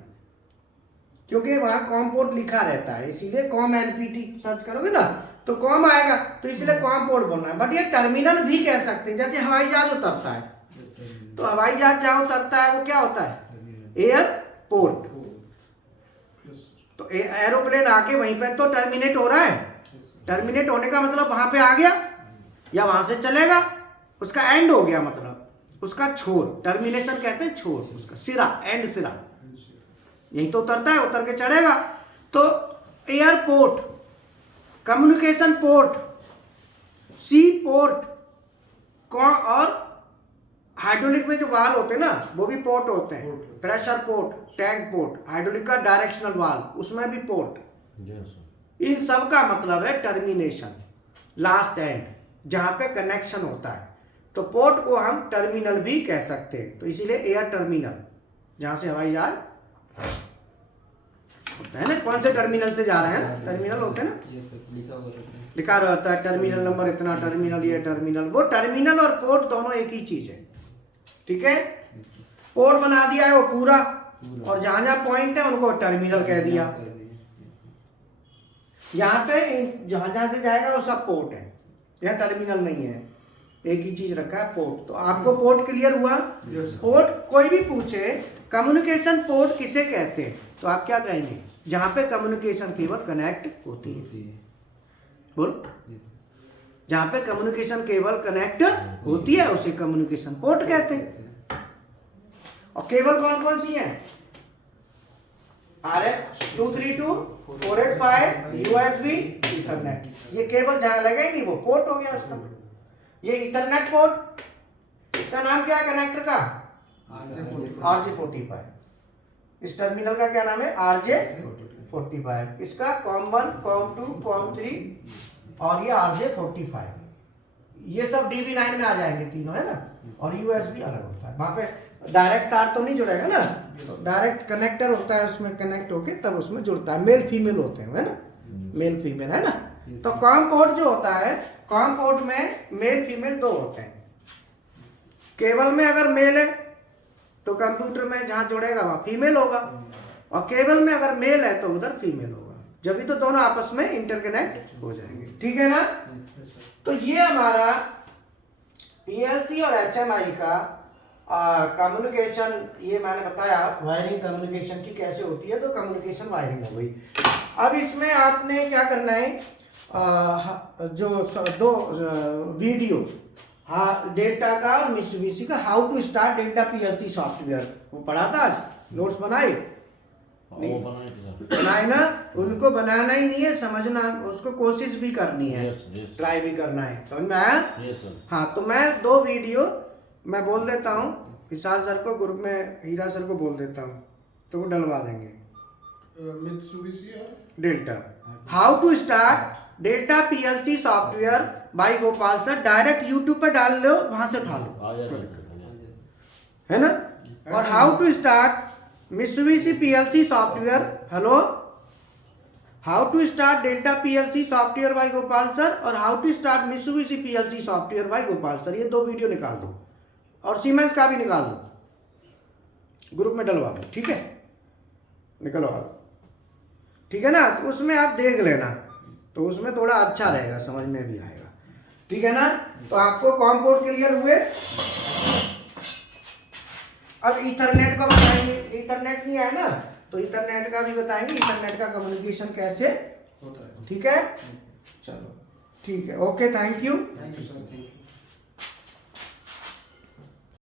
क्योंकि वहाँ कॉम पोर्ट लिखा रहता है, इसीलिए कॉम LPT सर्च करोगे ना तो कॉम आएगा, तो इसलिए कॉम पोर्ट बोलना है। बट ये टर्मिनल भी कह सकते हैं। जैसे हवाई जहाज उतरता है, तो हवाई जहाज जहाँ उतरता है वो क्या होता है? एयरपोर्ट। Yes, तो एरोप्लेन आके वहीं पे तो टर्मिनेट हो रहा है। टर्मिनेट होने का मतलब वहां पे आ गया या वहां से चलेगा, उसका एंड हो गया, मतलब उसका छोर। टर्मिनेशन कहते हैं छोर, उसका सिरा, एंड सिरा। यही तो उतरता है, उतर के चढ़ेगा। तो एयरपोर्ट, कम्युनिकेशन पोर्ट, सी पोर्ट और हाइड्रोलिक में जो वाल होते हैं ना वो भी पोर्ट होते हैं। Pressure port, tank port, hydraulic का डायरेक्शनल वाल, उसमें भी पोर्ट। इन सब का मतलब है टर्मिनेशन, लास्ट एंड, जहां पे कनेक्शन होता है। तो पोर्ट को हम टर्मिनल भी कह सकते हैं। तो इसीलिए एयर टर्मिनल, जहां से हवाई जहाज होता है ना, कौन से टर्मिनल से जा रहे हैं ना, टर्मिनल होते हैं ना, लिखा रहता है टर्मिनल नंबर इतना, टर्मिनल ये टर्मिनल वो। टर्मिनल और पोर्ट दोनों एक ही चीज है, ठीक है। पोर्ट बना दिया है वो पूरा, और जहां जहां पॉइंट है उनको टर्मिनल कह दिया। यहाँ पे जहां जहां से जाएगा वो सब पोर्ट है, यह टर्मिनल नहीं है, एक ही चीज रखा है पोर्ट। तो आपको पोर्ट क्लियर हुआ? पोर्ट कोई भी पूछे कम्युनिकेशन पोर्ट किसे कहते हैं, तो आप क्या कहेंगे? जहां पे कम्युनिकेशन केबल कनेक्ट होती है, बोल। जहां पे कम्युनिकेशन केबल कनेक्ट होती है उसे कम्युनिकेशन पोर्ट कहते हैं। और केबल कौन कौन सी है? RS-232, 485, USB, Ethernet. ये केबल जहां लगेगी वो पोर्ट हो गया उसका। ये इथरनेट पोर्ट, इसका नाम क्या है कनेक्टर का? RJ45। इस टर्मिनल का क्या नाम है? RJ45। इसका COM1, COM2, COM3 और ये RJ45। ये सब DB9 में आ जाएंगे तीनों, है ना। और USB अलग होता है, वहां पे डायरेक्ट तार तो नहीं जुड़ेगा ना, तो डायरेक्ट कनेक्टर होता है, उसमें कनेक्ट होके तब उसमें जुड़ता है। मेल फीमेल होते हैं, है ना, मेल फीमेल, है ना। तो कॉम पोर्ट जो होता है, कॉम पोर्ट में मेल फीमेल दो होते हैं। केबल में अगर मेल है तो कंप्यूटर में जहां जुड़ेगा वहां फीमेल होगा, और केबल में अगर मेल है तो उधर फीमेल होगा, जब भी तो दोनों आपस में इंटरकनेक्ट हो जाएंगे, ठीक है ना। तो ये हमारा PLC और HMI का कम्युनिकेशन, ये मैंने बताया वायरिंग कम्युनिकेशन की कैसे होती है। तो कम्युनिकेशन वायरिंग हो गई। अब इसमें आपने क्या करना है, जो दो वीडियो, हाँ, डेल्टा का और मित्सुबिशी का, how to start Delta PLC software, वो पढ़ा था आज, नोट्स बनाए? बनाए ना, उनको बनाना ही नहीं है, समझना, उसको कोशिश भी करनी है, ट्राई भी करना है। समझ में आया? Yes sir. हाँ, तो मैं 2 वीडियो मैं बोल देता हूँ, विशाल सर को, ग्रुप में हीरा सर को बोल देता हूँ, तो वो डलवा देंगे। मित्सुबिशी और Delta, how to start Delta PLC software by Gopal sir, direct YouTube पे डाल लो, वहां से उठा लो, आ जाएगा। है ना। और how to start Mitsubishi PLC software, hello, how to start Delta PLC software by Gopal sir और how to start Mitsubishi PLC software by Gopal sir, ये 2 वीडियो निकाल दो और सीमेंस का भी निकाल दो, ग्रुप में डलवा दो, ठीक है, निकलवा दो, ठीक है ना। तो उसमें आप देख लेना, तो उसमें थोड़ा अच्छा रहेगा, समझ में भी आएगा, ठीक है ना। तो आपको कॉम पोर्ट क्लियर हुए। अब ईथरनेट का बताएंगे, ईथरनेट नहीं है ना, तो ईथरनेट का भी बताएंगे, ईथरनेट का कम्युनिकेशन कैसे होता है। ठीक है। चलो ठीक है, okay, thank you. Thank you sir.